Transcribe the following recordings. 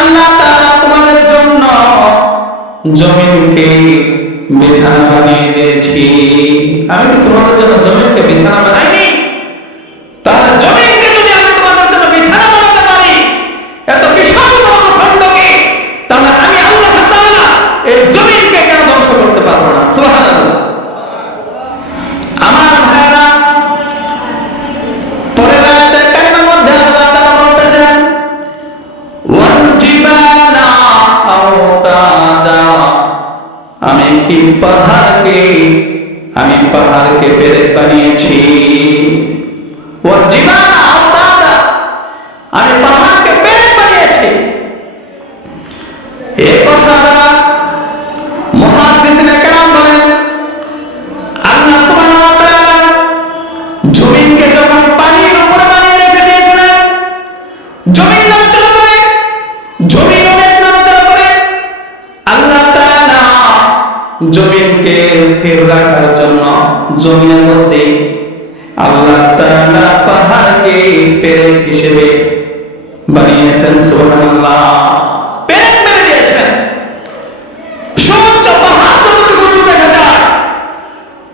আল্লাহ তাআলা তোমাদের জন্য জমিনকে বিছানা বানিয়ে দিয়েছি। আমি কি তোমাদের জন্য জমিনকে বিছানা বানাইনি? তাহলে জমিনকে যদি আমি তোমাদের জন্য বিছানা বানাতে পারি, এত বিশাল বড় খণ্ডকে, তাহলে আমি আল্লাহ তাআলা এই জমিনকে কেন ধ্বংস করতে পারবো না? সুবহানাল্লাহ। আমার ভাইরা, পরের আয়াতের কারিমার মধ্যে আল্লাহ তাআলা বলতেছেন, ওয়াল জিবালা আওতাদা, আমি কি পাহাড়কে পেরেক বানিয়েছি। ওয়াল জিবালা আওতাদা, আমি পাহাড়কে পেরেক বানিয়েছি। এই কথা দ্বারা মুহাদ্দিসিনে কেরাম বলেন, আল্লাহ সুবহানাহু ওয়া তাআলা জমিনকে যখন পানির উপরে বানিয়ে রেখে দিয়েছিলেন, জমিন নড়াচড়া করে, জমিন অনেক নড়াচড়া করে, আল্লাহ তাআলা জমিনকে স্থির রাখার জন্য জমিনের মধ্যে আল্লাহ তাআলা পাহাড়কে পেরেক হিসেবে বানিয়েছেন। সুবহানাল্লাহ। পেরেক মেরে দিয়েছেন। সূর্য পাহাড় যতটুকু উঁচু দেখা যায়,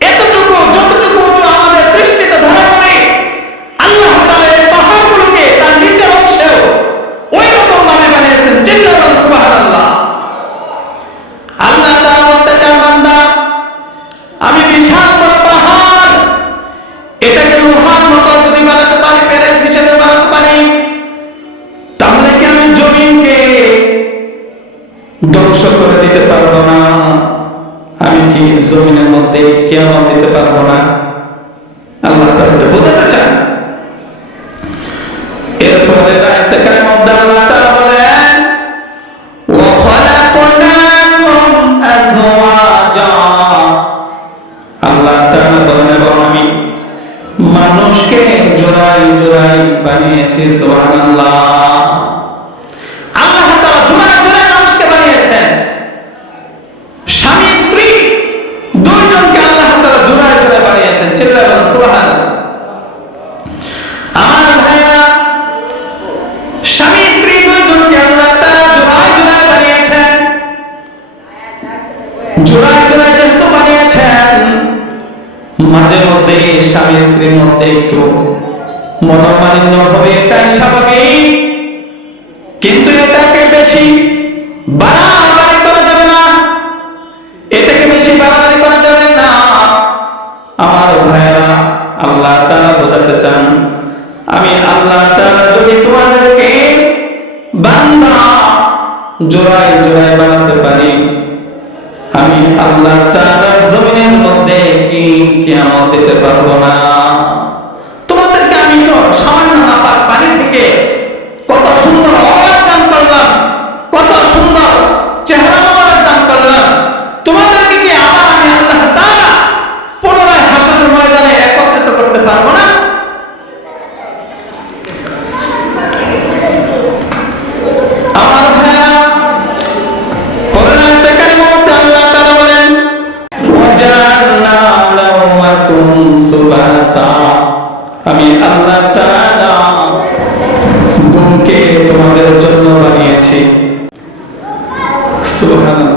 এতটুকু যতটুকু উঁচু আমাদের দৃষ্টিতে ধরা পড়ে, আল্লাহ তাআলা এই পাহাড়গুলোকে তার নিচের অংশেও ওই রকম ভাবে বানিয়েছেন। চিল্লাবেন সুবহানাল্লাহ। আল্লাহ তাআলা বলতে চান, বান্দা, আমি বিশাল বড় পাহাড়, এটাকে লোহার মতো যদি বানাতে পারি, পেরেক হিসেবে বানাতে পারি, তাহলে কি আমি জমিনকে ধ্বংস করে দিতে পারবো না? আমি কি জমিনের মধ্যে কিয়ামত দিতে পারবো না? আল্লাহ তাআলা এটা বোঝাতে চান। এরপরে আয়াতে কারিমার মধ্যে আল্লাহ তাআলা বলেন, ওয়া খালাকনাকুম আজওয়াজা, আল্লাহ তাআলা বলেন, এবং আমি মানুষকে জোড়ায় জোড়ায় বানিয়েছি। সুবহানাল্লাহ। আল্লাহ তাআলা জোড়ায় জোড়ায় মানুষকে বানিয়েছেন। স্বামী স্ত্রী দুইজনকে আল্লাহ তাআলা জোড়ায় জোড়ায় বানিয়েছেন। চিল্লাবেন সুবহানাল্লাহ। আমার ভাইরা, স্বামী স্ত্রী দুইজনকে আল্লাহ তাআলা জোড়ায় জোড়ায় বানিয়েছেন। জোড়ায় জোড়ায় যেহেতু বানিয়েছেন, মাঝে মধ্যে স্বামী স্ত্রীর মধ্যে একটু মনোমালিন্য হবে, এটাই স্বাভাবিক। কিন্তু এটাকে বেশি বাড়াবাড়ি করা যাবে না, এটাকে বেশি বাড়াবাড়ি করা যাবে না। আমার ভাইরা, আল্লাহ তাআলা বোঝাতে চান, আমি আল্লাহ তাআলা যদি তোমাদেরকে বান্দা জোড়ায় জোড়ায় বানাতে পারি, আমি আল্লাহ তাআলা জমিনের মধ্যে কি কিয়ামত দিতে পারবো না? তোমাদেরকে আমি তো সামান্য নাপাক পানি থেকে কত সুন্দর অবয়ব দান করলাম, কত সুন্দর চেহারা মোবারক দান করলাম, তোমাদেরকে কি আবার আমি আল্লাহ তাআলা পুনরায় হাসরের ময়দানে একত্রিত করতে পারবো না? আমার ভাইরা, পরের আয়াতে কারিমার মধ্যে আল্লাহ তাআলা বলেন, ওয়াজআলনা লাকুম সুবাতা, আমি আল্লাহ তাআলা ঘুমকে তোমাদের জন্য বানিয়েছি। সুবহানাল্লাহ।